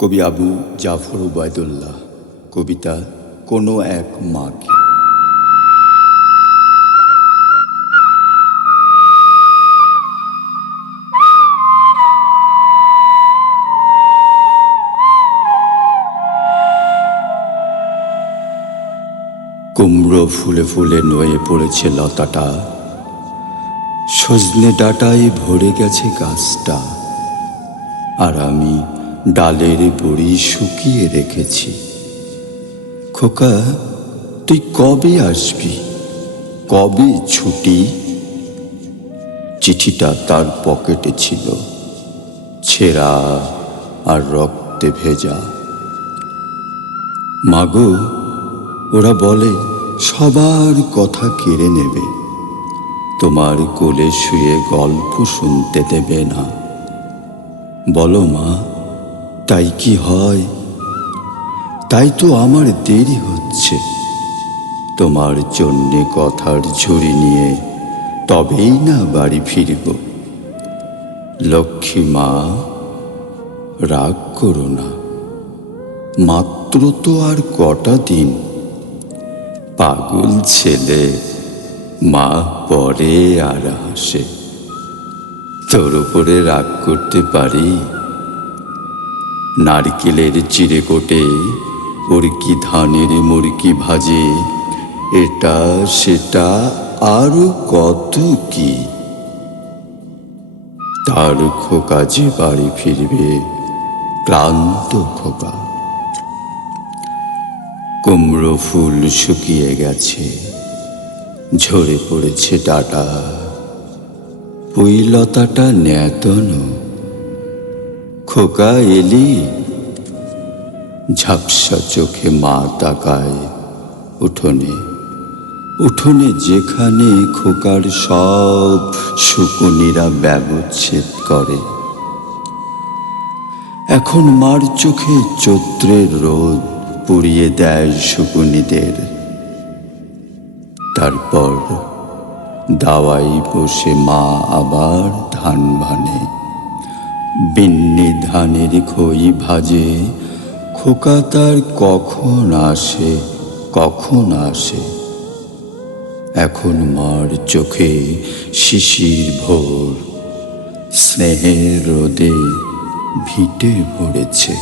কবি আবু জাফর ওবায়দুল্লাহ। কবিতা কোনো এক মাকে। কুমড়ো ফুলে ফুলে নয়ে পড়েছে লতাটা, সজনে ডাঁটায় ভরে গেছে গাছটা, আর আমি ডালের বড়ি শুকিয়ে রেখেছি। খোকা, তুই কবে আসবি, কবে ছুটি? চিঠিটা তার পকেটে ছিল, ছেঁড়া আর রক্তে ভেজা। মাগো, ওরা বলে সবার কথা কেড়ে নেবে, তোমার কোলে শুয়ে গল্প শুনতে দেবে না। বলো মা, তাই কি হয়? তাই তো আমার দেরি হচ্ছে, তোমার জন্যে কথার ঝুড়ি নিয়ে তবেই না বাড়ি ফিরব। লক্ষ্মী মা, রাগ করো না, মাত্র তো আর কটা দিন। পাগল ছেলে, মা পরে আর হাসে। তোর উপরে রাগ করতে পারি? নারকেলের চিড়েকোটে উড়কি ধানের মুরকি ভাজে, এটা সেটা আরো কত কি। তার খোকা যে বাড়ি ফিরবে, ক্লান্ত খোকা। কুমড়ো ফুল শুকিয়ে গেছে, ঝরে পড়েছে ডাঁটা, পুঁইলতাটা ন্যাতনো। খোকা এলি? ঝাপসা চোখে মা তাকায় উঠোনে, উঠোনে যেখানে খোকার সব শকুনিরা ব্যবচ্ছেদ করে। এখন মার চোখে চৈত্রের রোদ পুড়িয়ে দেয় শকুনিদের। তারপর দাওয়াই বসে মা আবার ধান ভানে, বিন্নি ধানের খই ভাজে। খোকা তার কখন আসে, কখন আসে? এখন মার চোখে শিশির ভোর, স্নেহের রোদে ভিটে ভরেছে।